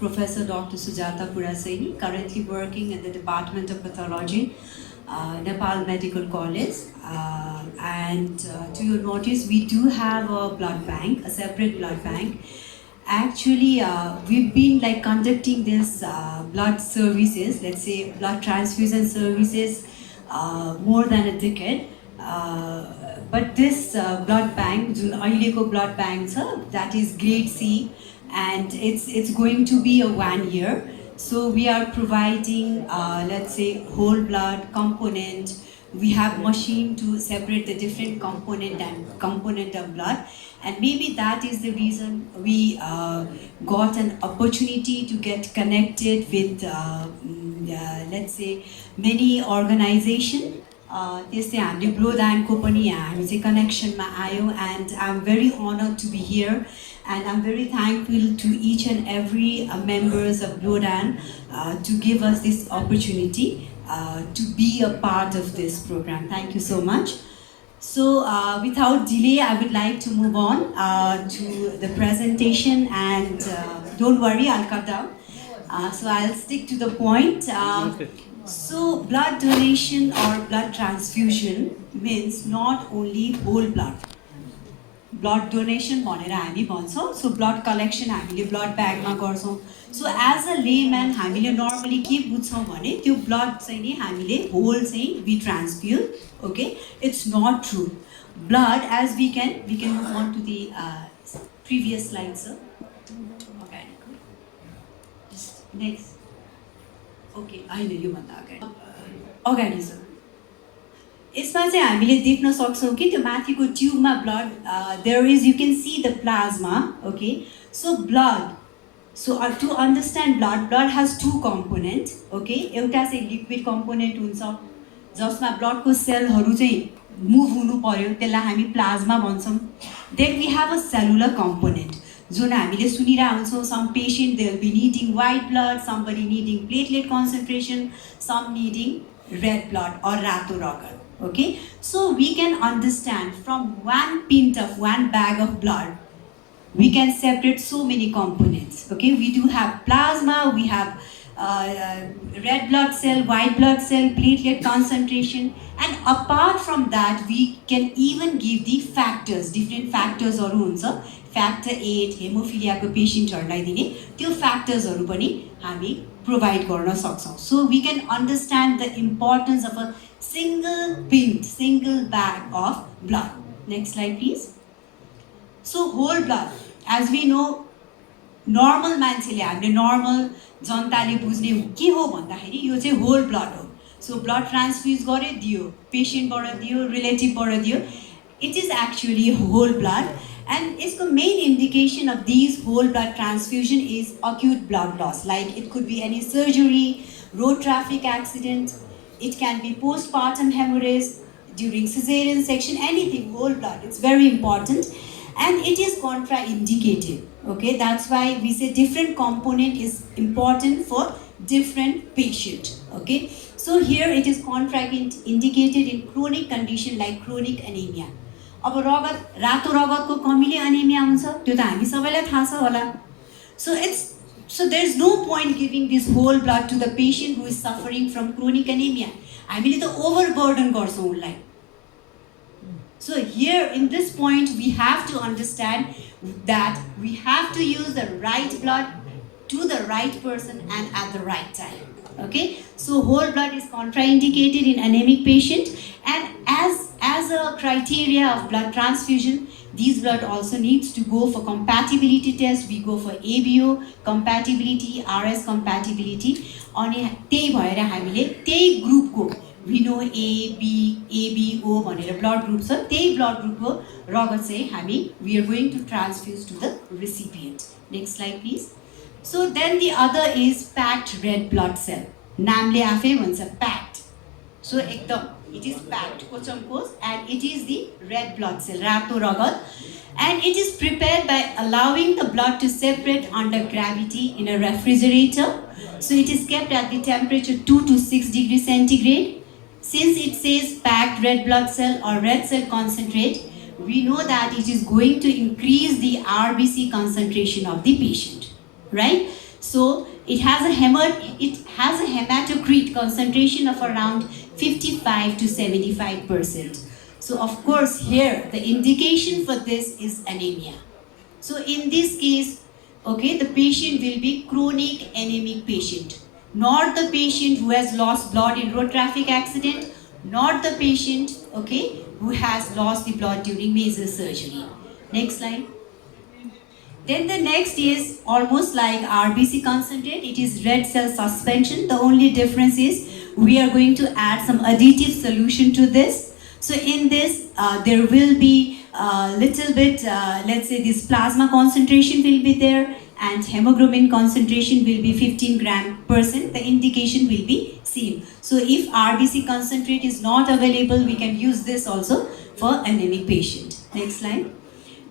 Professor Dr. Sujata Purasaini, currently working in the Department of Pathology, Nepal Medical College. And to your notice, we do have a blood bank, a separate blood bank. Actually, we've been like conducting this blood services, let's say blood transfusion services, more than a decade. But this blood bank, Jun Aileko blood bank, that is grade C, and it's going to be a 1 year. So we are providing, let's say, whole blood component. We have machine to separate the different component of blood, and maybe that is the reason we got an opportunity to get connected with, let's say, many organizations. त्यस्तै हामीले ब्लोदानको पनि हामी चाहिँ कनेक्सनमा आयौँ, and I'm very honored to be here, and I'm very thankful to each and every members of Blodan to give us this opportunity to be a part of this program. Thank you so much. So without delay, I would like to move on to the presentation, and don't worry, I'll cut down. So I'll stick to the point. So blood donation or blood transfusion means not only whole blood. Blood donation भनेर हामी भन्छौँ. So blood collection हामीले blood bag मा गर्छौँ. So as a layman हामीले normally के बुझ्छौँ भने त्यो blood चाहिँ नि हामीले whole चाहिँ we transfuse. Okay, it's not true. Blood, as we can move on to the previous slide, sir. Okay. Just next. Okay, I know you भन्दा अगाडि सर. यसमा चाहिँ हामीले देख्न सक्छौँ कि त्यो माथिको ट्युबमा blood, there is, you can see the plasma. Okay, so blood, so to understand blood has two component. Okay, एउटा चाहिँ लिक्विड कम्पोनेन्ट हुन्छ जसमा ब्लडको सेलहरू चाहिँ मुभ हुनु पर्यो, त्यसलाई हामी प्लाज्मा भन्छौँ. Then we have a cellular component जुन हामीले सुनिरहेको हुन्छौँ. Some patient they will be needing white blood, somebody needing platelet concentration, some needing red blood or rato ragad. Okay, so we can understand from one pint of one bag of blood we can separate so many components. Okay, we do have plasma, we have red blood cell, white blood cell, platelet concentration, and apart from that we can even give the factors, different factors haru huncha. Factor 8 hemophilia ko patient haruलाई दिने त्यो factors haru पनि हामी provide गर्न सक्छौँ. So we can understand the importance of a single pint, single bag of blood. Next slide please. So whole blood, as we know, normal मान्छेले हामीले normal जनताले बुझ्ने के हो भन्दाखेरि यो चाहिँ whole blood हो. So blood transfuse गर्यो दियो, patient बाट दियो, relative बाट दियो. It is actually whole blood. And its the main indication of these whole blood transfusion is acute blood loss. Like it could be any surgery, road traffic accident, it can be postpartum hemorrhage, during cesarean section, anything, whole blood. It's very important. And it is contraindicated. Okay, that's why we say different component is important for different patient. Okay, so here it is contraindicated in chronic condition like chronic anemia. अब रगत, रातो रगतको कमीले anaemia हुन्छ, त्यो त हामी सबैलाई थाहा छ होला. So there is no point giving this whole blood to the patient who is suffering from chronic anemia. हामीले त overburden गर्छौँ उलाई. So here in this point we have to understand that we have to use the right blood to the right person and at the right time. Okay, so whole blood is contraindicated in anemic patient, and as a criteria of blood transfusion, these blood also needs to go for compatibility test. We go for ABO compatibility, RS compatibility. अनि त्यही भएर हामीले त्यही ग्रुपको, we know A, B, ABO भनेर blood group छ, त्यही blood group को रगत चाहिँ हामी we are going to transfuse to the recipient. Next slide please. So then the other is packed red blood cell. नामले आफै भन्छ packed. So एकदम it is packed, कोचमकोच, and it is the red blood cell, रातो रगत, and it is prepared by allowing the blood to separate under gravity in a refrigerator. So it is kept at the temperature 2 to 6 degrees centigrade. Since it says packed red blood cell or red cell concentrate, we know that it is going to increase the RBC concentration of the patient, right? So it has a hematocrit concentration of around 55 to 75%. So of course here the indication for this is anemia. So in this case, okay, the patient will be chronic anemic patient, not the patient who has lost blood in road traffic accident, not the patient, okay, who has lost the blood during major surgery. Next slide. Then the next is almost like RBC concentrate. It is red cell suspension. The only difference is we are going to add some additive solution to this. So in this, there will be a little bit, let's say this plasma concentration will be there and hemoglobin concentration will be 15 gram%. The indication will be same. So if RBC concentrate is not available, we can use this also for anemic patient. Next slide.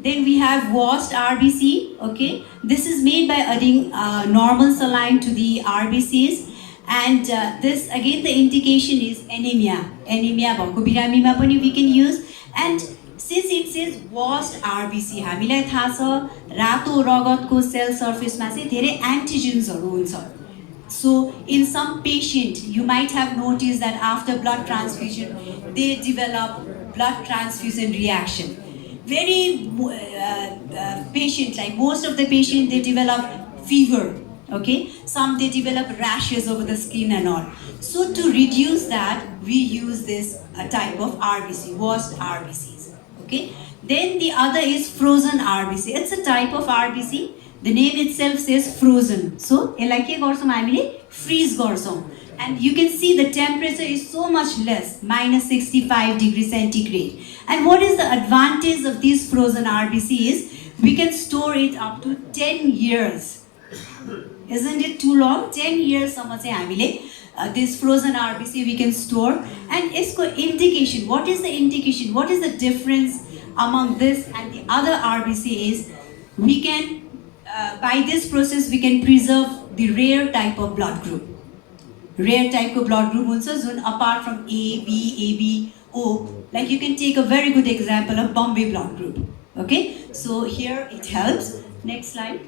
Then we have washed RBC, okay. This is made by adding normal saline to the RBCs. And this, again, the indication is anemia. Anemia bhako biramima pani we can use. And since it says washed RBC, हामीलाई थाहा छ रातो रगतको sale सर्फेसमा चाहिँ धेरै एन्टिजेन्सहरू हुन्छ. So in some patient, you might have noticed that after blood transfusion, they develop blood transfusion reaction. Very patient, like most of the patient, they develop fever, okay? Some they develop rashes over the skin and all. So to reduce that, we use this type of RBC, washed RBCs, okay? Then the other is frozen RBC. It's a type of RBC. The name itself says frozen. So, यसलाई के गर्छौं हामीले freeze गर्छौं. And you can see the temperature is so much less, minus 65 degrees centigrade. And what is the advantage of these frozen RBC is we can store it up to 10 years. Isn't it too long? 10 years सम्म चाहिँ हामीले this frozen RBC we can store. And यसको indication, what is the indication? What is the difference among this and the other RBC is we can, by this process we can preserve the rare type of blood group. Rare type of blood group also, apart from A, B, AB, O. Like you can take a very good example of Bombay blood group. Okay, so here it helps. Next slide.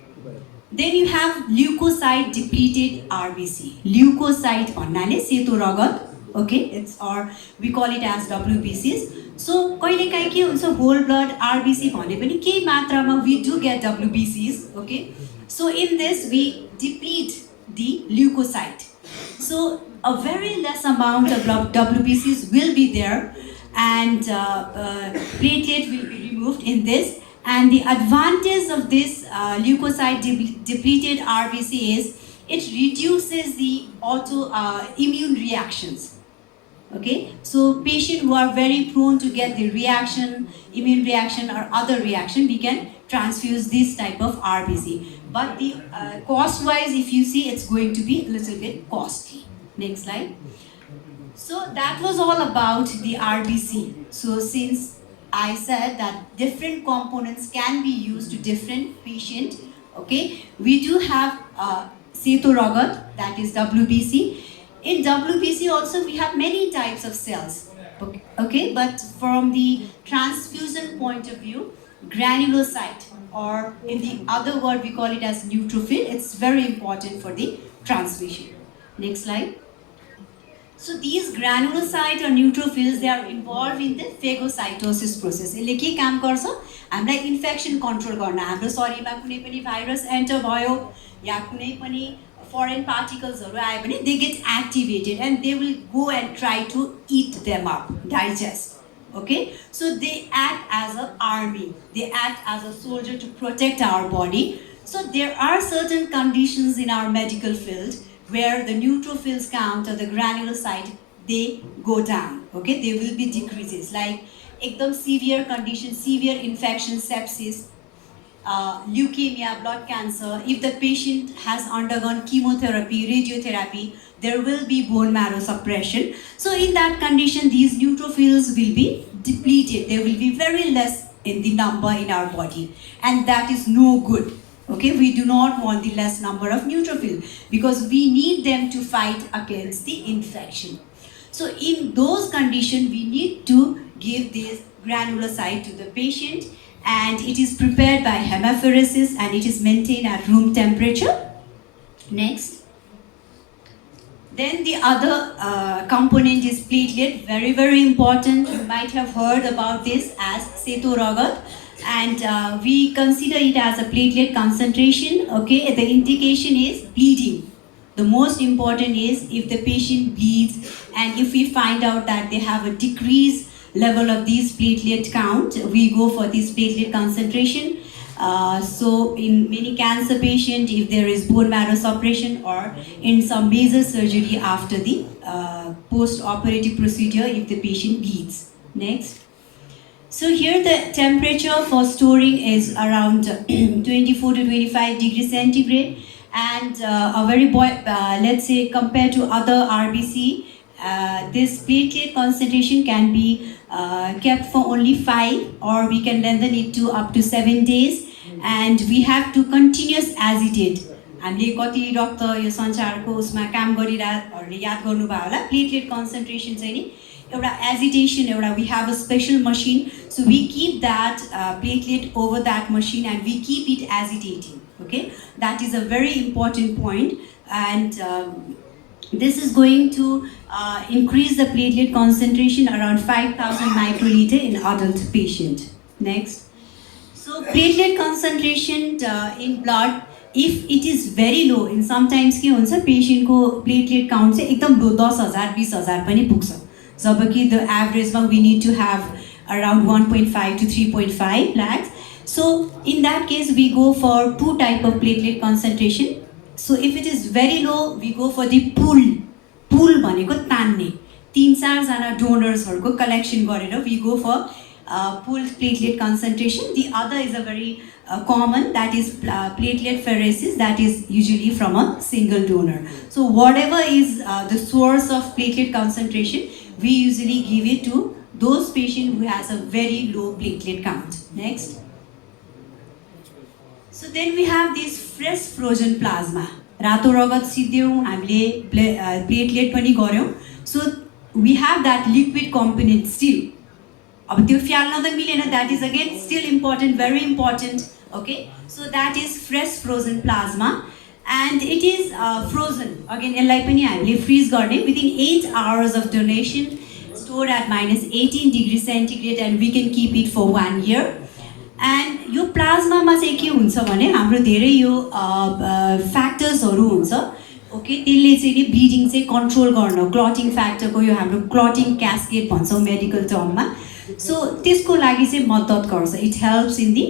Then you have leukocyte depleted RBC. Leukocyte भन्नाले सेतो रगत. Okay, it's or we call it as WBCs. So कहिलेकाहीँ के हुन्छ whole blood RBC भने पनि केही मात्रामा we do get WBCs. Okay, so in this we deplete the leukocyte. So a very less amount of WBCs will be there, and platelet will be removed in this. And the advantage of this leukocyte depleted RBC is it reduces the immune reactions. Okay, so patients who are very prone to get the reaction, immune reaction or other reaction, we can transfuse this type of RBC. But the cost-wise, if you see, it's going to be a little bit costly. Next slide. So that was all about the RBC. So since I said that different components can be used to different patient, okay, we do have seto ragat, that is WBC. In WBC also we have many types of cells, okay, but from the transfusion point of view, granulocyte, or in the other word we call it as neutrophil, it's very important for the transfusion. Next slide. So these granulocyte or neutrophils, they are involved in the phagocytosis process. यसले के काम गर्छ? हामीलाई infection control गर्न, हाम्रो शरीरमा कुनै पनि भाइरस एन्टर भयो या कुनै पनि foreign particles आयो भने they get activated and they will go and try to eat them up, digest. Okay, so they act as an army, they act as a soldier to protect our body. So there are certain conditions in our medical field where the neutrophils count or the granulocyte, they go down. Okay, there will be decreases, like ekdam severe condition, severe infection, sepsis, leukemia, blood cancer. If the patient has undergone chemotherapy, radiotherapy, there will be bone marrow suppression. So in that condition, these neutrophils will be depleted. There will be very less in the number in our body, and that is no good. Okay, we do not want the less number of neutrophils because we need them to fight against the infection. So in those conditions, we need to give this granulocyte to the patient, and it is prepared by hemapheresis and it is maintained at room temperature. Next. Then the other component is platelet, very very important. You might have heard about this as seto ragat, and we consider it as a platelet concentration. Okay, the indication is bleeding. The most important is if the patient bleeds and if we find out that they have a decreased level of these platelet count, we go for this platelet concentration. So in many cancer patients, if there is bone marrow suppression or in some major surgery after the post-operative procedure, if the patient bleeds. Next. So here the temperature for storing is around 24 to 25 degrees centigrade, and a very let's say compared to other RBC, this platelet concentration can be kept for only 5, or we can lengthen it to up to 7 days, and we have to continuous agitate. हामीले कति रक्त यो सञ्चारको उसमा काम गरिरहेहरूले याद गर्नुभयो होला, प्लेटलेट कन्सन्ट्रेसन चाहिँ नि एउटा एजिटेसन, एउटा we have a special machine, so we keep that platelet over that machine and we keep it agitating. Okay, that is a very important point, and this is going to increase the platelet concentration around 5,000 microliter in adult patient. Next. So platelet concentration in blood, if it is very low, in sometimes के हुन्छ patient को platelet count चाहिँ एकदम लो, 10,000 20,000 पनि पुग्छ, जबकि the average मा we need to have around 1.5 to 3.5 lakhs. So in that case we go for 2 type of platelet concentration. So if it is very low, we go for the pool. Pool भनेको तान्ने, 3-4 जना donors हरुको collection गरेर we go for pooled platelet concentration. The other is a very common, that is platelet pheresis, that is usually from a single donor. So whatever is the source of platelet concentration, we usually give it to those patients who has a very low platelet count. Next. So then we have this fresh frozen plasma. रातो रगत सिद्ध्यौं, हामीले platelet पनि गर्यौं. So we have that liquid component still. अब त्यो फ्याल्न त मिलेन, that is again still important, very important. Okay, so that is fresh frozen plasma, and it is frozen. Again, यसलाई पनि हामीले freeze गर्ने within 8 hours of donation, stored at -18 degrees centigrade, and we can keep it for 1 year. And यो plasma मा चाहिँ के हुन्छ भने हाम्रो धेरै यो फ्याक्टर्सहरु हुन्छ. ओके, त्यसले चाहिँ नि ब्लिडिङ चाहिँ कन्ट्रोल गर्न, क्लटिङ फ्याक्टरको यो हाम्रो क्लटिङ क्यास्केड भन्छौं मेडिकल टर्ममा. So त्यसको लागि चाहिँ मद्दत गर्छ. It helps in the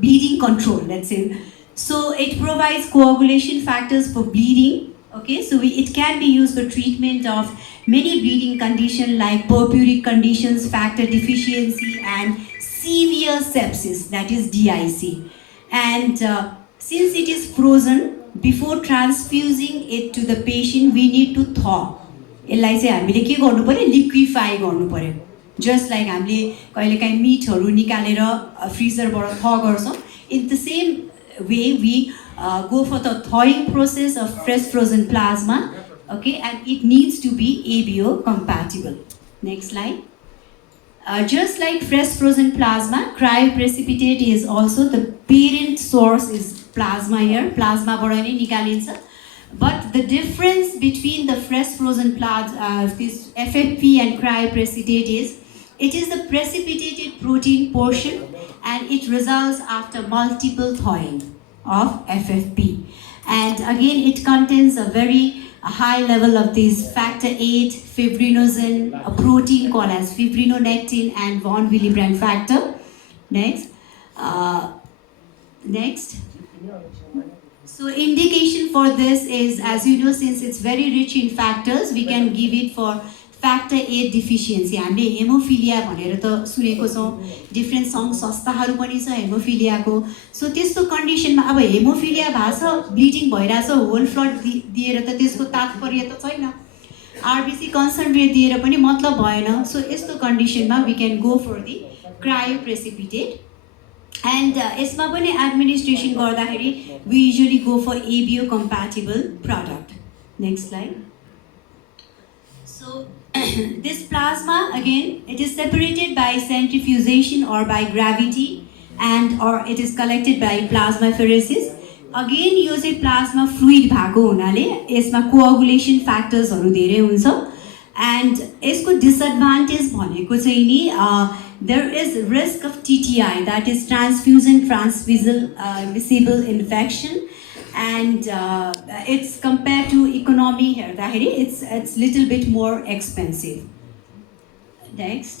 bleeding control, let's say. So it provides coagulation factors for bleeding. Okay, so it can be used for treatment of many bleeding conditions like purpuric conditions, factor deficiency, and severe sepsis, that is DIC. And since it is frozen, before transfusing it to the patient, we need to thaw. यसलाई चाहिँ हामीले के गर्नु पर्यो, liquefy गर्नु पर्यो. Just like हामीले कहिलेकाहीँ मिटहरु निकालेर फ्रिजरबाट thaw गर्छौं, in the same way we go for the thawing process of fresh frozen plasma. Okay, and it needs to be ABO compatible. Next slide. Just like fresh frozen plasma, cryoprecipitate is also the parent source is plasma here. Plasma बाट नै निकालिन्छ. But the difference between the fresh frozen plasma, this FFP and cryoprecipitate is, it is the precipitated protein portion and it results after multiple thawing of FFP. And again, it contains a very high level of this factor 8, fibrinogen, a protein called as fibrinolactin and von Willebrand factor. Next. Next. So indication for this is, as you know, since it's very rich in factors, we can give it for factor 8 deficiency. हामीले haemophilia भनेर त सुनेको छौं, different song संस्थाहरु पनि छ हेमोफिलियाको. So त्यस्तो कन्डिसनमा अब haemophilia भएको छ, ब्लिडिङ भइराछ, होल फ्लड दिएर त त्यसको तात्पर्य त छैन. आरबीसी कन्सन्ट्रेट दिएर पनि मतलब भएन. सो यस्तो कन्डिसनमा we can go for the cryoprecipitate. And यसमा पनि administration गर्दाखेरि we usually go for ABO compatible product. Next slide. So this plasma, again, it is separated by centrifugation or by gravity, and or it is collected by plasmapheresis. Again यो चाहिँ plasma fluid भएको हुनाले यसमा कोअगुलेसन फ्याक्टर्सहरू धेरै हुन्छ and यसको disadvantage भनेको चाहिँ नि there is risk of TTI that is transmissible infection and it's compare to economy हेर्दाखेरि it's little bit more expensive next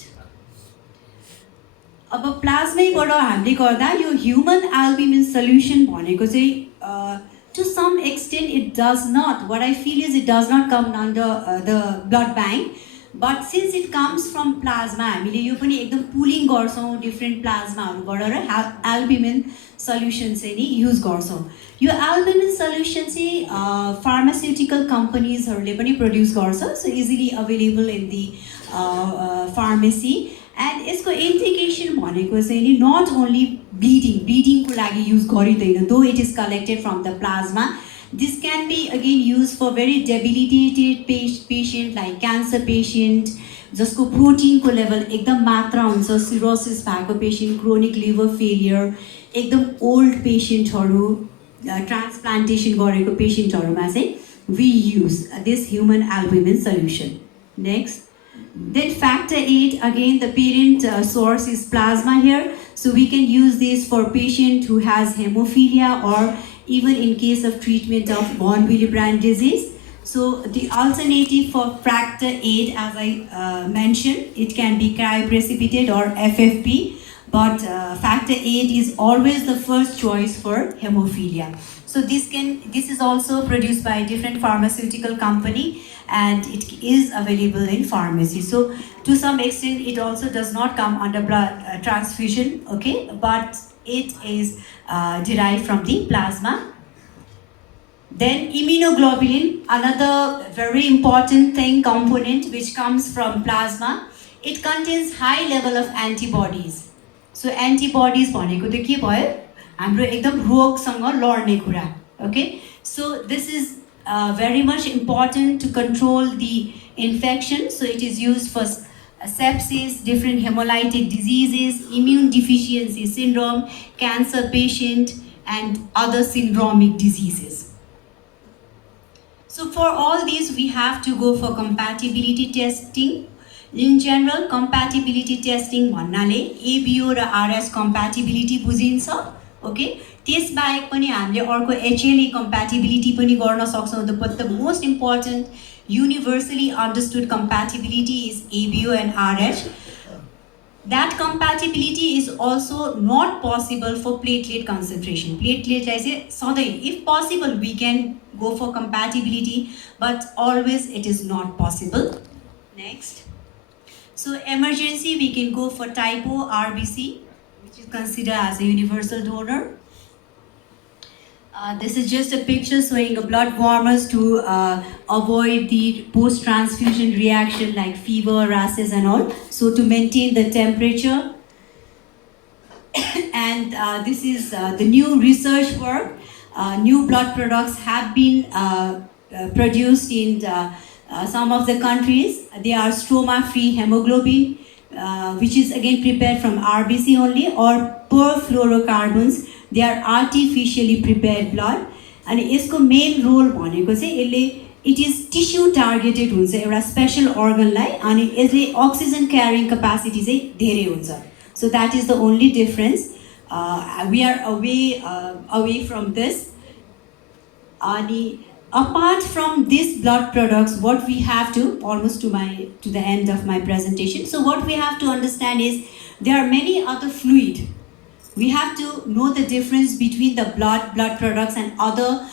अब प्लाज्मैबाट हामीले गर्दा यो ह्युमन एल्बुमिन सल्युसन भनेको चाहिँ to some extent it does not what I feel is it does not come under the blood bank but since it comes from plasma हामीले यो पनि एकदम पुलिङ गर्छौँ डिफ्रेन्ट प्लाज्माहरूबाट र एल्बुमिन सल्युसन चाहिँ नि युज गर्छौँ यो एल्बुमिन सल्युसन चाहिँ फार्मास्युटिकल कम्पनीजहरूले पनि प्रड्युस गर्छ so easily available in the pharmacy and यसको इन्डिकेसन भनेको चाहिँ नि नट ओन्ली ब्लिडिङको लागि युज गरिँदैन though it is collected from the plasma this can be again use for very debilitated patient like cancer patient जसको प्रोटिनको level एकदम मात्रा हुन्छ सिरोसिस भएको पेसेन्ट क्रोनिक लिभर फेलियर एकदम ओल्ड पेसेन्टहरू ट्रान्सप्लान्टेसन गरेको पेसेन्टहरूमा चाहिँ we use this human albumin solution next Then factor 8, again the parent source is plasma here. So we can use this for patient who has hemophilia or even in case of treatment of von Willebrand disease. So the alternative for factor 8, as I mentioned, it can be cryoprecipitate or FFP. But factor 8 is always the first choice for hemophilia. So this is also produced by a different pharmaceutical company and it is available in pharmacy. So to some extent it also does not come under blood transfusion, okay, but it is derived from the plasma. Then immunoglobulin, another very important component which comes from plasma. It contains high level of antibodies. So antibodies भनेको त के भयो हाम्रो एकदम रोगसँग लड्ने कुरा okay so this is very much important to control the infection so it is used for sepsis different hemolytic diseases immune deficiency syndrome cancer patient and other syndromic diseases so for all these we have to go for compatibility testing in general compatibility testing भन्नाले ABO र RS compatibility बुझिन्छ okay त्यसबाहेक पनि हामीले अर्को HLA compatibility पनि गर्न सक्छौँ but the most important universally understood compatibility is ABO and RH that compatibility is also not possible for platelet concentration platelet लाई चाहिँ सधैँ if possible we can go for compatibility but always it is not possible next so emergency we can go for type O RBC which is considered as a universal donor. This is just a picture showing a blood warmers to avoid the post-transfusion reaction like fever, rashes and all. So to maintain the temperature. And this is the new research work. New blood products have been produced in some of the countries. They are stroma-free hemoglobin, which is again prepared from RBC only or perfluorocarbons. They are artificially prepared blood. And यसको main role भनेको चाहिँ यसले it is tissue targeted हुन्छ एउटा special organ लाई अनि यसले oxygen carrying capacity चाहिँ धेरै हुन्छ. So that is the only difference. We are away from this. अनि apart from these blood products, what we have to, almost to the end of my presentation, so what we have to understand is there are many other fluid. We have to know the difference between the blood products and other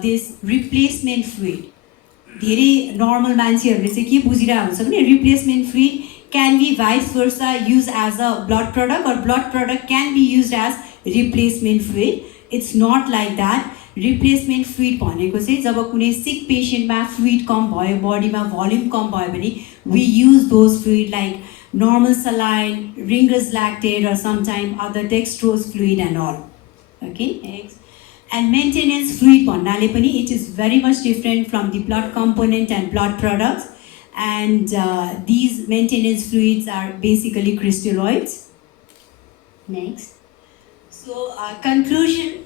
this replacement fluid. धेरै normal मान्छेहरूले चाहिँ के बुझिरहेको हुन्छ भने replacement fluid can be vice versa used as a blood product or blood product can be used as replacement fluid. It's not like that. Replacement fluid भनेको चाहिँ जब कुनै sick patient मा fluid कम भयो बडीमा भोल्युम कम भयो भने we use those fluid like normal saline, Ringer's lactate or sometimes other dextrose fluid and all. Okay, next. And maintenance fluid भन्नाले पनि it is very much different from the blood component and blood products and these maintenance fluids are basically crystalloids. Next. So conclusion.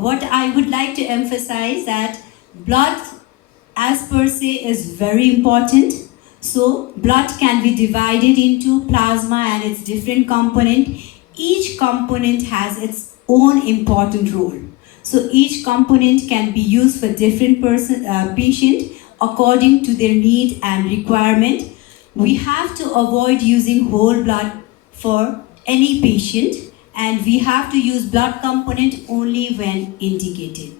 what I would like to emphasize that blood as per se is very important. So blood can be divided into plasma and its different component. Each component has its own important role. So each component can be used for different patient according to their need and requirement. We have to avoid using whole blood for any patient, and we have to use blood component only when indicated.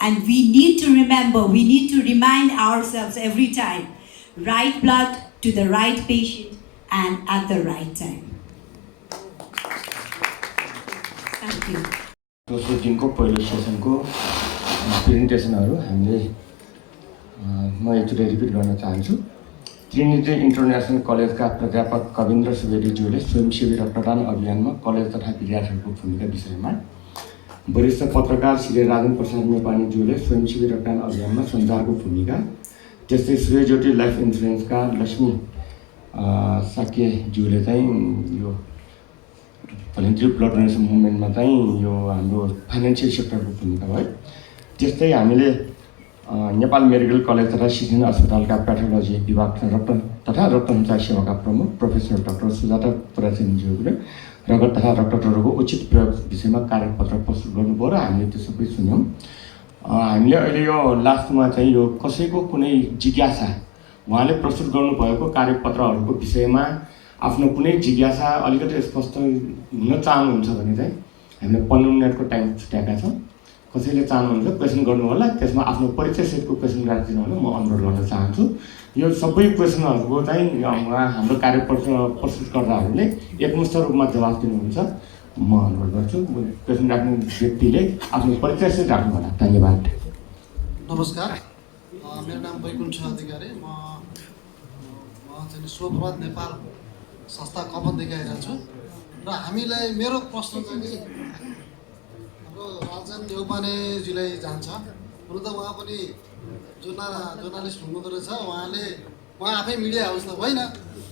And we need to remember, we need to remind ourselves every time, right blood to the right patient and at the right time. Thank you. दोस्रो दिनको पहिलो सेसनको प्रेजेन्टेसनहरू हामीले म एकचोटि repeat गर्न चाहन्छु। Trinity international कलेजका प्राध्यापक कविन्द्र सुवेदीज्यूले स्वयंसेवी रक्तदान अभियानमा कलेज तथा विद्यार्थीहरूको भूमिका विषयमा, वरिष्ठ पत्रकार श्री राजन प्रसाद नेपालीज्यूले स्वयंसेवी रक्तदान अभियानमा सञ्चारको भूमिका, त्यस्तै श्रेयज्योति लाइफ इन्सुरेन्सका लक्ष्मी साक्यज्यूले चाहिँ यो भोलिन्टियर ब्लड डोनेसन मुभमेन्टमा चाहिँ यो हाम्रो फाइनेन्सियल सेक्टरको भूमिका भयो। त्यस्तै हामीले नेपाल मेडिकल कलेज तथा सिजन अस्पतालका प्याथोलोजी विभाग तथा रक्त सञ्चार सेवाका प्रमुख प्रोफेसर डाक्टर सुजाता पुरासिनीज्यूले रगत तथा रक्तहरूको उचित प्रयोग विषयमा कार्यपत्र प्रस्तुत गर्नुभयो र हामीले त्यो सबै सुन्यौँ। हामीले अहिले यो लास्टमा चाहिँ यो कसैको कुनै जिज्ञासा उहाँले प्रस्तुत गर्नुभएको कार्यपत्रहरूको विषयमा आफ्नो कुनै जिज्ञासा अलिकति स्पष्ट हुन चाहनुहुन्छ भने चाहिँ हामीले 15 मिनटको टाइम छुट्याएका छौँ। कसैले चाहनुहुन्छ क्वेसन गर्नु होला, त्यसमा आफ्नो परिचय सहितको क्वेसन राखिदिनु होला, म अनुरोध गर्न चाहन्छु। यो सबै क्वेसनहरूको चाहिँ हाम्रो कार्यपत्र प्रस्तुतकर्ताहरूले एकमुष्ट रूपमा जवाफ दिनुहुन्छ। म अनुरोध गर्छु क्वेसन राख्ने व्यक्तिले आफ्नो परिचय सहित राख्नु होला। धन्यवाद। नमस्कार, मेरो नाम वैकुण्ठ अधिकारी, म चाहिँ स्वप्रभात नेपाल संस्था कपनदेखि आइरहेको छु र हामीलाई मेरो प्रश्न चाहिँ हाम्रो राजन नेउपानेजीलाई जान्छ। हुन त उहाँ पनि जर्नलिस्ट हुनुहुँदो रहेछ, उहाँ आफै मिडिया हाउस त होइन,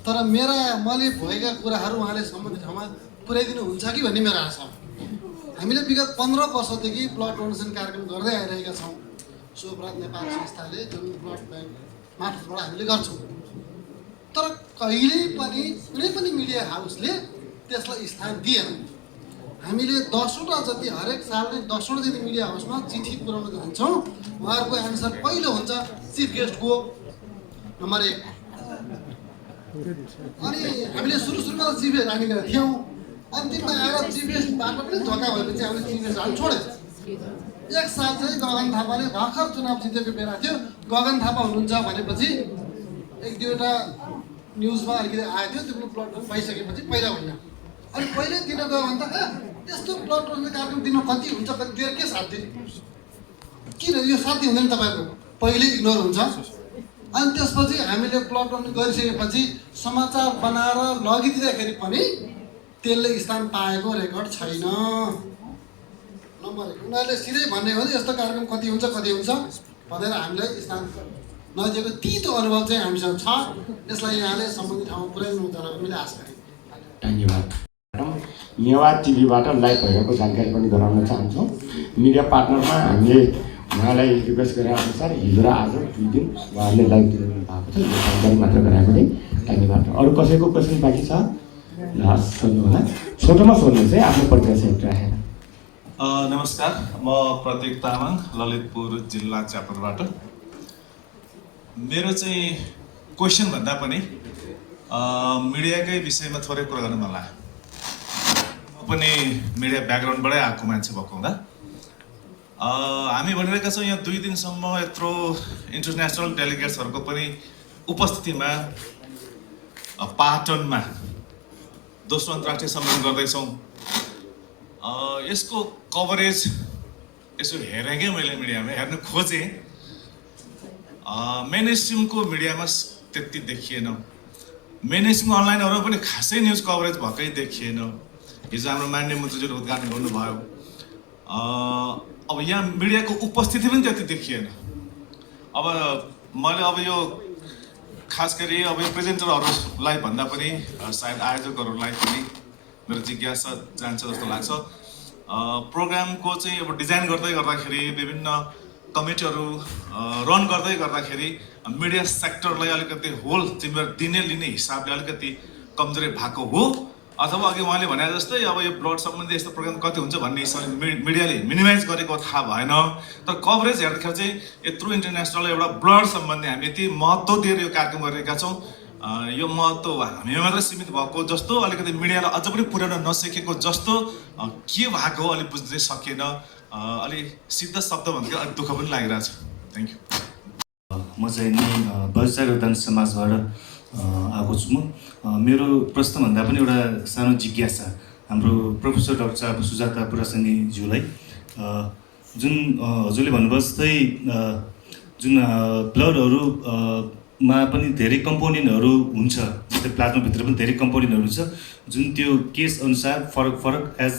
तर मैले भएका कुराहरू उहाँले सम्बन्धित ठाउँमा पुर्याइदिनु हुन्छ कि भन्ने मेरो आशा हो। हामीले विगत 15 वर्षदेखि ब्लड डोनेसन कार्यक्रम गर्दै आइरहेका छौँ। स्वप्रभात नेपाल संस्थाले जुन ब्लड ब्याङ्क मार्फतबाट हामीले गर्छौँ, तर कहिल्यै पनि कुनै पनि मिडिया हाउसले त्यसलाई स्थान दिएन। हामीले 10वटा जति हरेक साल नै 10वटा जति मिडिया हाउसमा चिठी पुर्याउन जान्छौँ। उहाँहरूको एन्सर पहिलो हुन्छ चिफ गेस्ट को नम्बर 1। अनि हामीले सुरुमा चिफ गेस्ट राखेका थियौँ, अन्तिममा आएर चिफ गेस्टबाट पनि धोका भएपछि हामीले चिफ गेस्ट हाल्नु छोड्यौँ। एक साल चाहिँ गगन थापाले भर्खर चुनाव जितेको बेला थियो, गगन थापा हुनुहुन्छ भनेपछि 1-2वटा न्युजमा अलिकति आएको थियो, त्यो ब्लड डोनेसन भइसकेपछि पहिला होइन। अनि पहिल्यै दिन गयो भने त त्यस्तो ब्लड डोनेसन कार्यक्रम दिनु कति हुन्छ, कति दिएर के साथ दिने, किन यो साथी हुँदैन तपाईँको, पहिल्यै इग्नोर हुन्छ। अनि त्यसपछि हामीले ब्लड डोनेसन गरिसकेपछि समाचार बनाएर लगिदिँदाखेरि पनि त्यसले स्थान पाएको रेकर्ड छैन। नम्बर 1, उनीहरूले सिधै भन्ने हो यस्तो कार्यक्रम कति हुन्छ भनेर हामीलाई स्थान नदिएको तितो अनुभव चाहिँ हामीसँग छ। यसलाई यहाँले सम्बन्धित ठाउँमा पुर्याइदिनु हुन्छ भनेर मैले आशा गरेँ। धन्यवाद। नेवार टिभीबाट लाइभ भइरहेको जानकारी पनि गराउन चाहन्छौँ। मिडिया पार्टनरमा हामीले उहाँलाई रिक्वेस्ट गरे अनुसार हिजो र आज 2 दिन उहाँहरूले लाइभ दिनु भएको छ। यो जानकारी मात्र गराएको नि। धन्यवाद। अरू कसैको क्वेसन बाँकी छ? लास्ट सोध्नु होला, छोटोमा सोध्नुहोस् है, आफ्नो परिचय सहित राखेर। नमस्कार, म प्रतीक तामाङ, ललितपुर जिल्ला च्यापरबाट। मेरो चाहिँ क्वेसन भन्दा पनि मिडियाकै विषयमा थोरै कुरा गर्नु मन लाग्यो। म पनि मिडिया ब्याकग्राउन्डबाटै आएको मान्छे भएको हुँदा हामी भनिरहेका छौँ यहाँ 2 दिनसम्म यत्रो इन्टरनेसनल डेलिगेट्सहरूको पनि उपस्थितिमा पाटनमा दोस्रो अन्तर्राष्ट्रिय सम्मेलन गर्दैछौँ। यसको कभरेज यसो हेरेँ क्या मैले, मिडियामा हेर्न खोजेँ, मेन स्ट्रिमको मिडियामा त्यति देखिएन। मेन स्ट्रिम अनलाइनहरू पनि खासै न्युज कभरेज भएकै देखिएन। हिजो हाम्रो माननीय मन्त्रीज्यूले उद्घाटन गर्नुभयो। अब यहाँ मिडियाको उपस्थिति पनि त्यति देखिएन। अब मैले यो खास गरी यो प्रेजेन्टरहरूलाई भन्दा पनि सायद आयोजकहरूलाई पनि मेरो जिज्ञासा जान्छ जस्तो लाग्छ। प्रोग्रामको चाहिँ अब डिजाइन गर्दै गर्दाखेरि विभिन्न कमिटीहरू रन गर्दै गर्दाखेरि मिडिया सेक्टरलाई अलिकति होल जिम्मेवारी दिने लिने हिसाबले अलिकति कमजोरी भएको हो, अथवा अघि उहाँले भने जस्तै अब यो ब्लड सम्बन्धी यस्तो प्रोग्राम कति हुन्छ भन्ने हिसाबले मिडियाले मिनिमाइज गरेको थाहा भएन। तर कभरेज हेर्दाखेरि चाहिँ यत्रो इन्टरनेसनल एउटा ब्लड सम्बन्धी हामी यति महत्त्व दिएर यो कार्यक्रम गरिरहेका छौँ। यो महत्त्व हामीमा मात्रै सीमित भएको जस्तो, अलिकति मिडियालाई अझ पनि पुर्याउन नसकेको जस्तो के भएको अलिक बुझ्नै सकेन। अलि सिद्ध शब्द भन्दा अलिक दुःख पनि लागिरहेको छ। Thank you. म चाहिँ नि बाउचार योगदान समाजबाट आएको छु। मेरो प्रश्नभन्दा पनि एउटा सानो जिज्ञासा हाम्रो प्रोफेसर डाक्टर साहब सुजाता पुरासनीज्यूलाई, जुन हजुरले भन्नुभयो जस्तै जुन ब्लडहरू मा पनि धेरै कम्पोनेन्टहरू हुन्छ, जस्तै प्लाज्माभित्र पनि धेरै कम्पोनेन्टहरू हुन्छ, जुन त्यो केस अनुसार फरक फरक एज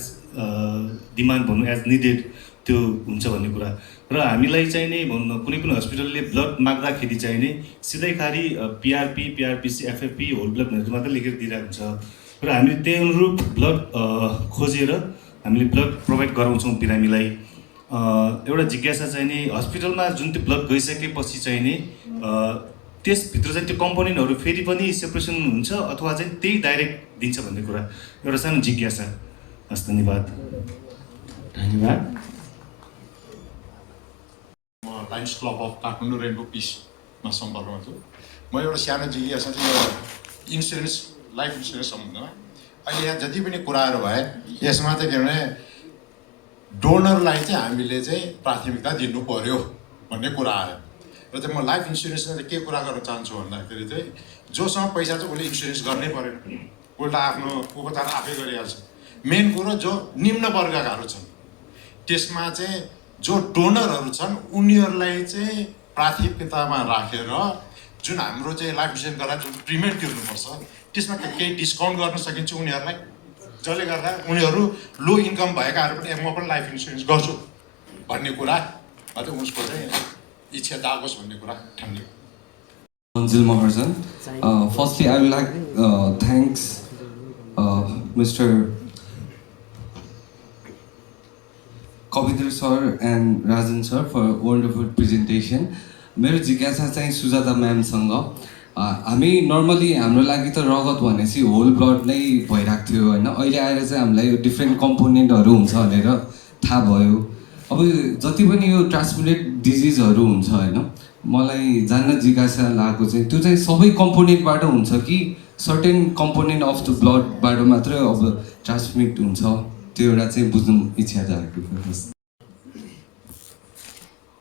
डिमान्ड भनौँ एज निडेड त्यो हुन्छ भन्ने कुरा। र हामीलाई चाहिँ नि भनौँ कुनै पनि हस्पिटलले ब्लड माग्दाखेरि चाहिँ नि सिधै खालि पिआरपी, पिआरपिसी, एफएफपी, होल ब्लड भनेर मात्रै लेखेर दिइरहेको हुन्छ र हामीले त्यही अनुरूप ब्लड खोजेर हामीले ब्लड प्रोभाइड गराउँछौँ बिरामीलाई। एउटा जिज्ञासा चाहिँ नि हस्पिटलमा जुन त्यो ब्लड गइसकेपछि चाहिँ नि त्यसभित्र चाहिँ त्यो कम्पोनेन्टहरू फेरि पनि सेपरेसन हुन्छ अथवा चाहिँ त्यही डाइरेक्ट दिन्छ भन्ने कुरा एउटा सानो जिज्ञासा। हस्, धन्यवाद। धन्यवाद। म lions club of Kathmandu rainbow पिसमा सम्पर्कमा छु। म एउटा सानो जिज्ञासा चाहिँ यो इन्सुरेन्स, लाइफ इन्सुरेन्स सम्बन्धमा अहिले यहाँ जति पनि कुराहरू भए यसमा चाहिँ के भने डोनरलाई चाहिँ हामीले चाहिँ प्राथमिकता दिनु पर्यो भन्ने कुरा आयो। र चाहिँ म लाइफ इन्सुरेन्समा चाहिँ के कुरा गर्न चाहन्छु भन्दाखेरि चाहिँ जोसँग पैसा छ उसले इन्सुरेन्स गर्नै परेन, उल्टा आफ्नो उपचार आफै गरिहाल्छ। मेन कुरो जो निम्न वर्गकाहरू छन् त्यसमा चाहिँ जो डोनरहरू छन् उनीहरूलाई चाहिँ प्राथमिकतामा राखेर जुन हाम्रो चाहिँ लाइफ इन्सुरेन्स गरेर जुन प्रिमियम तिर्नुपर्छ त्यसमा केही डिस्काउन्ट गर्न सकिन्छ उनीहरूलाई, जसले गर्दा उनीहरू लो इन्कम भएकाहरू पनि म पनि लाइफ इन्सुरेन्स गर्छु भन्ने कुरा अझ उसको चाहिँ इच्छा जागोस् भन्ने कुरा ठान्यो। Anjil Maharjan. Firstly, I would like thanks Mr. Kavindra sir and Rajan sir for a wonderful presentation. मेरो जिज्ञासा चाहिँ सुजाता म्यामसँग, हामी नर्मली हाम्रो लागि त रगत भनेपछि होल ब्लड नै भइरहेको थियो होइन, अहिले आएर चाहिँ हामीलाई यो डिफ्रेन्ट कम्पोनेन्टहरू हुन्छ भनेर थाहा भयो। अब जति पनि यो ट्रान्समिटेड डिजिजहरू हुन्छ होइन, मलाई जान्न जिज्ञासा लागेको चाहिँ त्यो चाहिँ सबै कम्पोनेन्टबाट हुन्छ कि सर्टेन कम्पोनेन्ट अफ द ब्लडबाट मात्रै अब ट्रान्समिट हुन्छ, त्यो एउटा चाहिँ बुझ्नु इच्छा जागेको।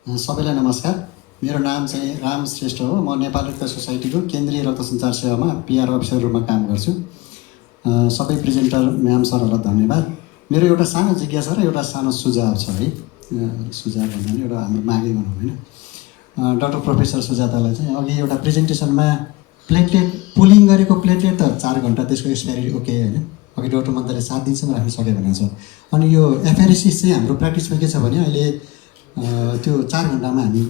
सबैलाई नमस्कार, मेरो नाम चाहिँ राम श्रेष्ठ हो। म नेपाल रक्त सोसाइटीको केन्द्रीय रक्त सञ्चार सेवामा पिआर अफिसर रूपमा काम गर्छु। सबै प्रेजेन्टर म्याम सरहरूलाई धन्यवाद। मेरो एउटा सानो जिज्ञासा र एउटा सानो सुझाव छ है, सुझाव भन्दा पनि एउटा हाम्रो मागे भनौँ होइन। डाक्टर प्रोफेसर सुजातालाई चाहिँ अघि एउटा प्रेजेन्टेसनमा प्लेटलेट पुलिङ गरेको प्लेटलेट त 4 घन्टा त्यसको एक्सपायरी ओके होइन, अघि डाक्टर मन्त्रीले 7 दिनसम्म राख्न सके भनेको छ। अनि यो एफआरएसिस चाहिँ हाम्रो प्र्याक्टिसमा के छ भने अहिले त्यो 4 घन्टामा हामी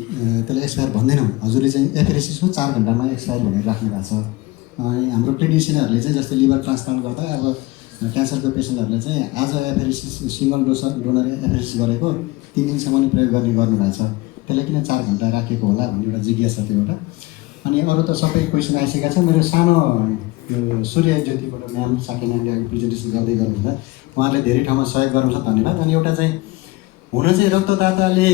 त्यसलाई एक्सपायर भन्दैनौँ। हजुरले चाहिँ एफआरएसिसको 4 घन्टामा एक्सपायर भनेर राख्नु भएको छ। हाम्रो क्लिनिसियनहरूले चाहिँ जस्तै लिभर ट्रान्सप्लान्ट गर्दा अब क्यान्सरको पेसेन्टहरूले चाहिँ आज एफआरएसिस सिङ्गल डोनर एफआरएसिस गरेको 3 दिनसम्म नै प्रयोग गर्नुभएको छ, त्यसलाई किन 4 घन्टा राखेको होला भन्ने एउटा जिज्ञासा थियो एउटा। अनि अरू त सबै क्वेसन आइसकेका छ। मेरो सानो यो सूर्य ज्योतिबाट म्याम साके म्यामले अघि प्रेजेन्टेसन गर्दै गर्नुहुँदा उहाँहरूले धेरै ठाउँमा सहयोग गर्नुहुन्छ, धन्यवाद। अनि एउटा चाहिँ हुन चाहिँ रक्तदाताले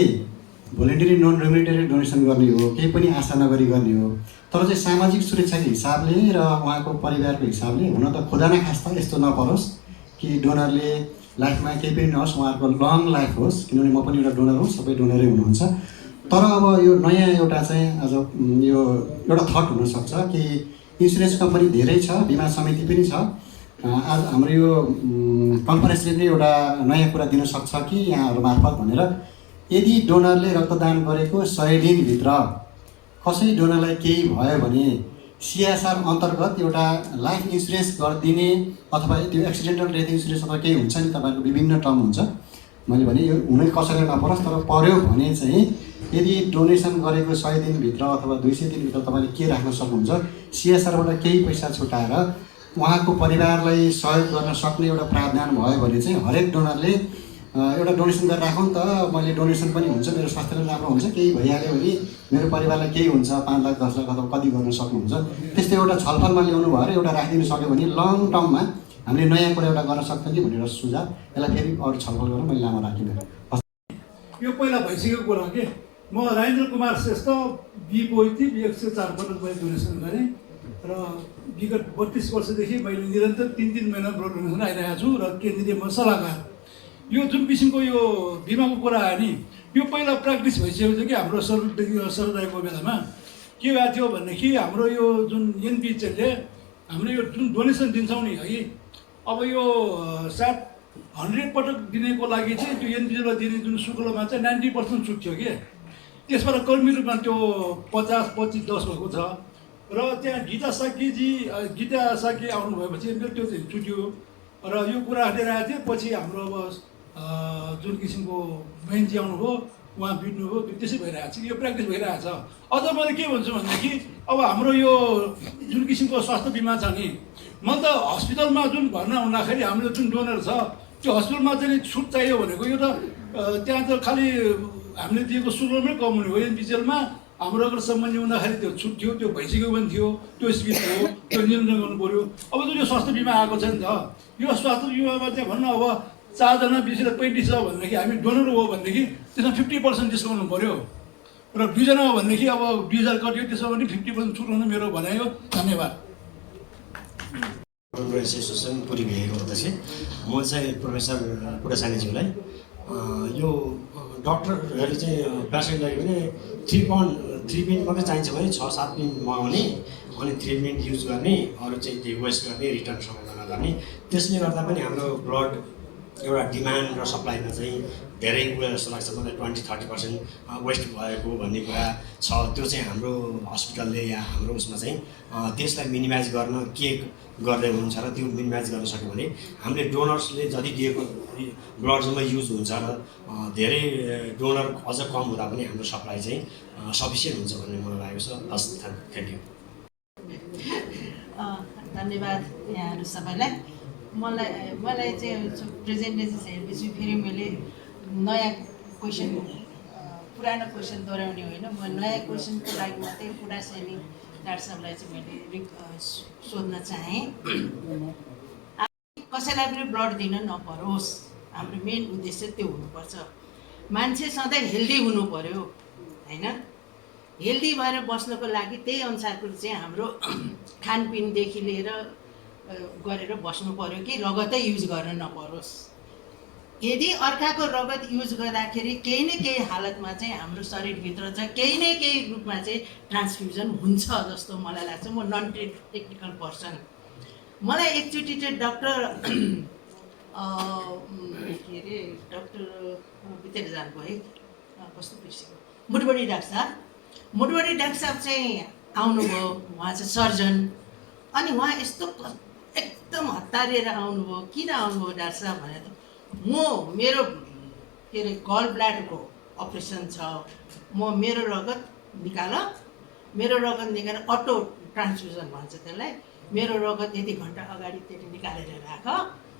भोलिन्टरी नन रेम्युनरेटेड डोनेसन गर्ने हो, केही पनि आशा नगरी गर्ने हो, तर चाहिँ सामाजिक सुरक्षाको हिसाबले र उहाँको परिवारको हिसाबले हुन त खुदा न खास्ता यस्तो नपरोस् कि डोनरले लाइफमा केही पनि नहोस्, उहाँहरूको लङ लाइफ होस्, किनभने म पनि एउटा डोनर हो, सबै डोनरै हुनुहुन्छ। तर अब यो नयाँ एउटा चाहिँ आज यो एउटा थट हुनसक्छ कि इन्सुरेन्स कम्पनी धेरै छ, बिमा समिति पनि छ। आज हाम्रो यो कन्फरेन्सले नै एउटा नयाँ कुरा दिनसक्छ कि यहाँहरू मार्फत भनेर, यदि डोनरले रक्तदान गरेको 100 दिनभित्र कसै डोनरलाई केही भयो भने सिएसआर अन्तर्गत एउटा लाइफ इन्सुरेन्स गरिदिने अथवा त्यो एक्सिडेन्टल डेथ इन्सुरेन्स अथवा केही हुन्छ नि, तपाईँहरूको विभिन्न टर्म हुन्छ। मैले भने यो हुनै कसैलाई नपरोस्, तर पर्यो भने चाहिँ यदि डोनेसन गरेको 100 दिनभित्र अथवा 200 दिनभित्र तपाईँले के राख्न सक्नुहुन्छ, सिएसआरबाट केही पैसा छुटाएर उहाँको परिवारलाई सहयोग गर्न सक्ने एउटा प्रावधान भयो भने चाहिँ हरेक डोनरले एउटा डोनेसन गरेर राखौँ त, मैले डोनेसन पनि हुन्छ, मेरो स्वास्थ्यलाई राम्रो हुन्छ, केही भइहाल्यो भने मेरो परिवारलाई केही हुन्छ, 5 लाख 10 लाख अथवा कति गर्न सक्नुहुन्छ, त्यस्तो एउटा छलफलमा ल्याउनु भयो र एउटा राखिदिनु सक्यो भने लङ टर्ममा हामीले नयाँ कुरा एउटा गर्न सक्छौँ कि भनेर सुझाव। यसलाई फेरि अरू छलफल गर्न मैले लामो राखिनँ। यो पहिला भइसकेको कुरा के, म राजेन्द्र कुमार श्रेष्ठ बी पोइती 104 पटक मैले डोनेसन गरेँ र विगत 32 वर्षदेखि मैले निरन्तर 3-3 महिना ब्लड डोनेसन आइरहेको छु र केन्द्रीय म सल्लाहकार। यो जुन किसिमको यो बिमाको कुरा आयो नि, यो पहिला प्र्याक्टिस भइसकेको थियो कि हाम्रो सर्वोदयको बेलामा के भएको थियो भनेदेखि हाम्रो यो जुन एनपिएचएलले हाम्रो यो जुन डोनेसन दिन्छौँ नि है, अब यो सायद 100 पटक दिनेको लागि चाहिँ त्यो एनपिएचएललाई दिने जुन शुल्कमा चाहिँ 90% छुट थियो कि, त्यसबाट कर्मी रूपमा त्यो 50, 25, 10 भएको छ। र त्यहाँ गीता साकी आउनुभएपछि त्यो चाहिँ छुट्यो र यो कुरा लिइरहेको थियो। पछि हाम्रो अब जुन किसिमको बहिनी आउनुभयो, उहाँ बित्नुभयो, त्यसै भइरहेको छ, यो प्र्याक्टिस भइरहेको छ। अझ मैले के भन्छु भनेदेखि अब हाम्रो यो जुन किसिमको स्वास्थ्य बिमा छ नि, मैले त हस्पिटलमा जुन भर्ना हुँदाखेरि हाम्रो जुन डोनर छ त्यो हस्पिटलमा चाहिँ छुट चाहियो भनेको यो त त्यहाँ त खालि हामीले दिएको शुल्कमै कम हुने हो। एनपिएचएलमा हाम्रो अगर सम्बन्धी हुँदाखेरि त्यो छुट थियो, त्यो भइसक्यो पनि थियो, त्यो स्किम हो, त्यो नियन्त्रण गर्नु पऱ्यो। अब जुन यो स्वास्थ्य बिमा आएको छ नि त, यो स्वास्थ्य बिमामा चाहिँ भन्नु अब 4 जना 20 र 35 छ भनेदेखि हामी डोनर हो भनेदेखि त्यसमा 50% डिस्काउन्ट हुनु पऱ्यो र 2 जना हो भनेदेखि अब 20,000 कट्यो, त्यसमा पनि 50% छुट हुनु मेरो भनाइ हो। धन्यवाद। एसोसिएसन पुरी भेगेको हुँदैछ। म चाहिँ प्रोफेसर बाउधासान्चरज्यूलाई यो डक्टरहरू चाहिँ पेसेन्टलाई पनि 3 मिनट मात्रै चाहिन्छ भने 6-7 मिनट मगाउने अनि 3 मिनट युज गर्ने, अरू चाहिँ त्यो वेस्ट गर्ने, रिटर्न समयमा नगर्ने। त्यसले गर्दा पनि हाम्रो ब्लड एउटा डिमान्ड र सप्लाईमा चाहिँ धेरै कुरा जस्तो लाग्छ मलाई। 20-30% वेस्ट भएको भन्ने कुरा छ। त्यो चाहिँ हाम्रो हस्पिटलले या हाम्रो उसमा चाहिँ त्यसलाई मिनिमाइज गर्न के गर्दै हुनुहुन्छ र त्यो मिनिमाइज गर्न सक्यो भने हामीले डोनर्सले जति दिएको ब्लड जम्मै युज हुन्छ र धेरै डोनर अझ कम हुँदा पनि हाम्रो सप्लाई चाहिँ सफिसियन्ट हुन्छ भन्ने मलाई लागेको छ। हस्, थ्याङ्क यू। धन्यवाद यहाँहरू सबैलाई। मलाई चाहिँ प्रेजेन्टेसन हेरेपछि फेरि मैले नयाँ क्वेसन, पुरानो क्वेसन दोहोऱ्याउने होइन, म नयाँ क्वेसनको लागि मात्रै बाउधासानी डाक्टर साहबलाई चाहिँ मैले सोध्न चाहेँ। कसैलाई पनि ब्लड दिन नपरोस्, हाम्रो मेन उद्देश्य त्यो हुनुपर्छ। मान्छे सधैँ हेल्दी हुनु पर्यो होइन। हेल्दी भएर बस्नको लागि त्यही अनुसारको चाहिँ हाम्रो खानपिनदेखि लिएर गरेर बस्नु पर्यो कि रगतै युज गर्न नपरोस्। यदि अर्काको रगत युज गर्दाखेरि केही न केही हालतमा चाहिँ हाम्रो शरीरभित्र चाहिँ केही न केही रूपमा चाहिँ ट्रान्सफ्युजन हुन्छ जस्तो मलाई लाग्छ। म नन टेक्निकल पर्सन। मलाई एकचोटि चाहिँ डक्टर के अरे डक्टर बितेर जानुभयो है, कस्तो बिर्सेको, मुटबडी डाक्टर साहब चाहिँ आउनुभयो। उहाँ चाहिँ सर्जन। अनि उहाँ यस्तो एकदम हतारिएर आउनुभयो। किन आउनुभयो डाक्टर साहब भनेर, मेरो के अरे गल ब्ल्याडरको अपरेसन छ, मेरो रगत निकालेर अटो ट्रान्सफ्युजन भन्छ त्यसलाई, मेरो रगत यति घन्टा अगाडि त्यसले निकालेर राख,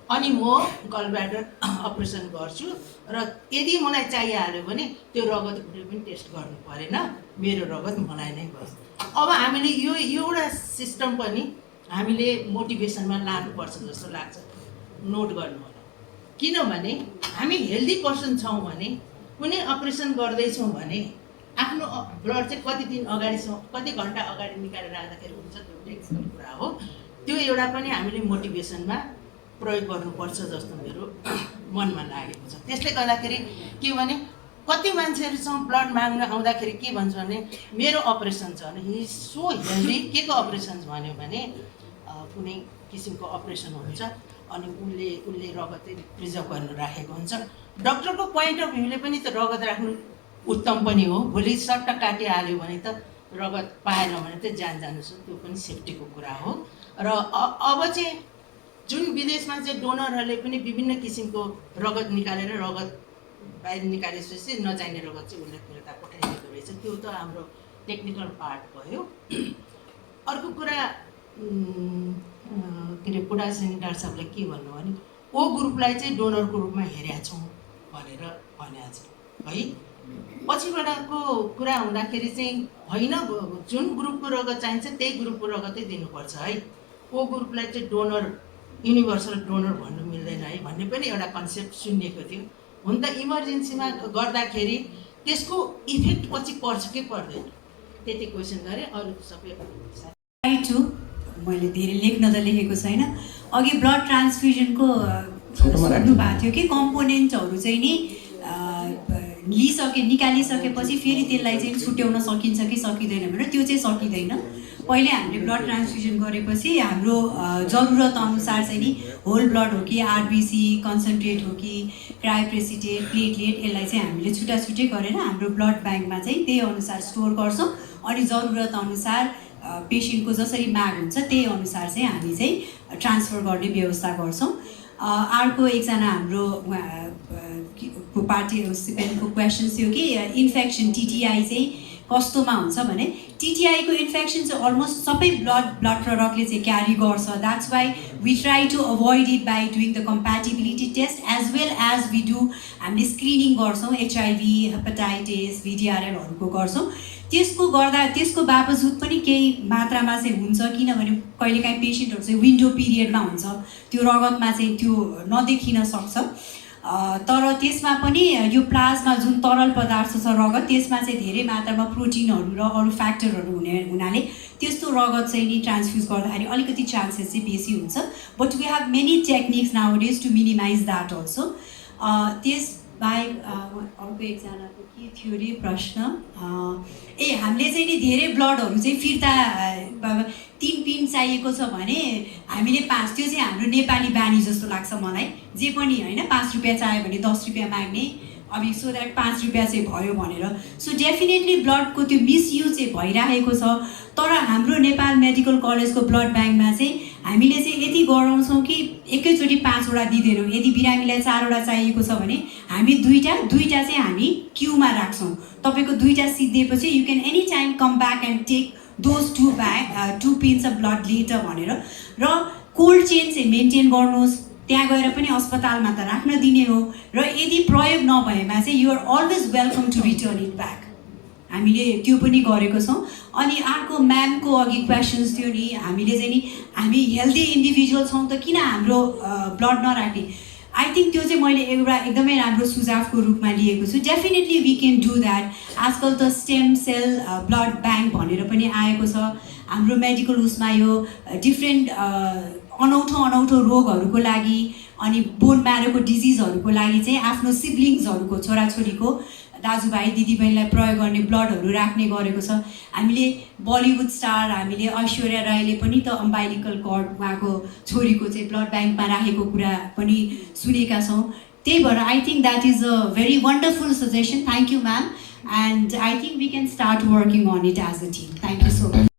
अनि म गल ब्ल्याडर अपरेसन गर्छु र यदि मलाई चाहिहाल्यो भने त्यो रगतको पनि टेस्ट गर्नु परेन, मेरो रगत मलाई नै भयो। अब हामीले यो एउटा सिस्टम पनि हामीले मोटिभेसनमा लानुपर्छ जस्तो लाग्छ। नोट गर्नु होला, किनभने हामी हेल्दी पर्सन छौँ भने कुनै अपरेसन गर्दैछौँ भने आफ्नो ब्लड चाहिँ कति दिन अगाडि कति घन्टा अगाडि निकालेर राख्दाखेरि हुन्छ, त्यो टेक्निकल कुरा हो। त्यो एउटा पनि हामीले मोटिभेसनमा प्रयोग गर्नुपर्छ जस्तो मेरो मनमा लागेको छ। त्यसले गर्दाखेरि के भने कति मान्छेहरूसँग ब्लड माग्न आउँदाखेरि के भन्छ भने मेरो अपरेसन छ भने हि सो हेल्दी, के को अपरेसन भन्यो भने कुनै किसिमको अपरेसन हुन्छ अनि उसले रगत प्रिजर्भ गर्न राखेको हुन्छ। डक्टरको पोइन्ट अफ भ्यूले पनि त रगत राख्नु उत्तम पनि हो। भोलि सट्ट काटिहाल्यो भने त रगत पाएन भने त जान जानुहोस्, त्यो पनि सेफ्टीको कुरा हो। र अब चाहिँ जुन विदेशमा चाहिँ डोनरहरूले पनि विभिन्न किसिमको रगत निकालेर रगत बाहिर निकालेपछि नचाहिने रगत चाहिँ उसले फिर्ता पठाइदिएको रहेछ। त्यो त हाम्रो टेक्निकल पार्ट भयो। अर्को कुरा के अरे बाउधासानी डाक्टर साहबले के भन्नु भने ओ ग्रुपलाई चाहिँ डोनरको रूपमा हेरेका छौँ भनेर भनेको छ है। पछिबाटको कुरा हुँदाखेरि चाहिँ होइन, जुन ग्रुपको रगत चाहिन्छ त्यही ग्रुपको रगतै दिनुपर्छ है। ओ ग्रुपलाई चाहिँ डोनर, युनिभर्सल डोनर भन्नु मिल्दैन है भन्ने पनि एउटा कन्सेप्ट सुनिएको थियो। हुन त इमर्जेन्सीमा गर्दाखेरि त्यसको इफेक्ट पछि पर्छ कि पर्दैन, त्यति क्वेसन गरेँ। अरू सबै टु मैले धेरै लेख्न त लेखेको छैन। अघि ब्लड ट्रान्सफ्युजनको सोध्नु भएको थियो कि कम्पोनेन्टहरू चाहिँ नि निकालिसकेपछि फेरि त्यसलाई चाहिँ छुट्याउन सकिन्छ कि सकिँदैन भनेर। त्यो चाहिँ सकिँदैन। पहिले हामीले ब्लड ट्रान्सफ्युजन गरेपछि हाम्रो जरुरत अनुसार चाहिँ नि होल ब्लड हो कि आरबिसी कन्सन्ट्रेट हो कि क्रायोप्रेसिटेट प्लेटलेट, यसलाई चाहिँ हामीले छुट्टै गरेर हाम्रो ब्लड ब्याङ्कमा चाहिँ त्यही अनुसार स्टोर गर्छौँ। अनि जरुरत अनुसार पेसेन्टको जसरी माग हुन्छ त्यही अनुसार चाहिँ हामी चाहिँ ट्रान्सफर गर्ने व्यवस्था गर्छौँ। अर्को एकजना हाम्रो पार्टिसिपेन्टको क्वेसन थियो कि इन्फेक्सन टिटिआई चाहिँ कस्तोमा हुन्छ भने, टिटिआईको इन्फेक्सन चाहिँ अलमोस्ट सबै ब्लड प्रडक्टले चाहिँ क्यारी गर्छ। That's why we try to avoid it by doing the compatibility test as well as we do. हामीले स्क्रिनिङ गर्छौँ, एचआइभी हेपाटाइटिस भिडिआरएलहरूको गर्छौँ। त्यसको बावजुद पनि केही मात्रामा चाहिँ हुन्छ, किनभने कहिलेकाहीँ पेसेन्टहरू चाहिँ विन्डो पिरियडमा हुन्छ, त्यो रगतमा चाहिँ त्यो नदेखिन सक्छ। तर त्यसमा पनि यो प्लाज्मा जुन तरल पदार्थ छ रगत, त्यसमा चाहिँ धेरै मात्रामा प्रोटिनहरू र अरू फ्याक्टरहरू हुनाले त्यस्तो रगत चाहिँ नि ट्रान्सफ्युज गर्दाखेरि अलिकति चान्सेस चाहिँ बेसी हुन्छ। But we have many techniques nowadays to minimize that also. त्यसबाहेक अर्को एकजनाको के थियो अरे प्रश्न, हामीले चाहिँ नि धेरै ब्लडहरू चाहिँ फिर्ता 3 पिन चाहिएको छ भने हामीले 5, त्यो चाहिँ हाम्रो नेपाली बानी जस्तो लाग्छ मलाई। जे पनि होइन, 5 रुपियाँ चाहियो भने 10 रुपियाँ माग्ने, अब सो द्याट 5 रुपियाँ चाहिँ भयो भनेर। सो डेफिनेटली ब्लडको त्यो मिसयुज चाहिँ भइरहेको छ। तर हाम्रो नेपाल मेडिकल कलेजको ब्लड ब्याङ्कमा चाहिँ हामीले चाहिँ यति गराउँछौँ कि एकैचोटि 5वटा दिँदैनौँ। यदि बिरामीलाई 4वटा चाहिएको छ भने हामी दुईवटा चाहिँ हामी क्युमा राख्छौँ। तपाईँको 2टा सिद्धिएपछि you can any time come back and take those 2 pints of blood later भनेर। र कोल्ड चेन चाहिँ मेन्टेन गर्नुहोस्, त्यहाँ गएर पनि अस्पतालमा त राख्न दिने हो। र यदि प्रयोग नभएमा चाहिँ you're always welcome to return it back. हामीले त्यो पनि गरेको छौँ। अनि अर्को म्यामको अघि क्वेसन्स थियो नि, हामीले चाहिँ नि हामी हेल्दी इन्डिभिजुअल छौँ त किन हाम्रो ब्लड नराख्ने। आई थिङ्क त्यो चाहिँ मैले एउटा एकदमै राम्रो सुझावको रूपमा लिएको छु। Definitely we can do that. आजकल त स्टेम सेल ब्लड ब्याङ्क भनेर पनि आएको छ। हाम्रो मेडिकल उसमा यो डिफ्रेन्ट अनौठो रोगहरूको लागि अनि बोन म्यारोको डिजिजहरूको लागि चाहिँ आफ्नो सिब्लिङ्सहरूको छोराछोरीको दाजुभाइ दिदीबहिनीलाई प्रयोग गर्ने ब्लडहरू राख्ने गरेको छ। हामीले बलिउड स्टार हामीले ऐश्वर्या रायले पनि त अम्बाइलिकल कर्ड उहाँको छोरीको चाहिँ ब्लड ब्याङ्कमा राखेको कुरा पनि सुनेका छौँ। त्यही भएर I think that is a very wonderful suggestion. Thank you ma'am, and I think we can start working on it as a team. Thank you so much.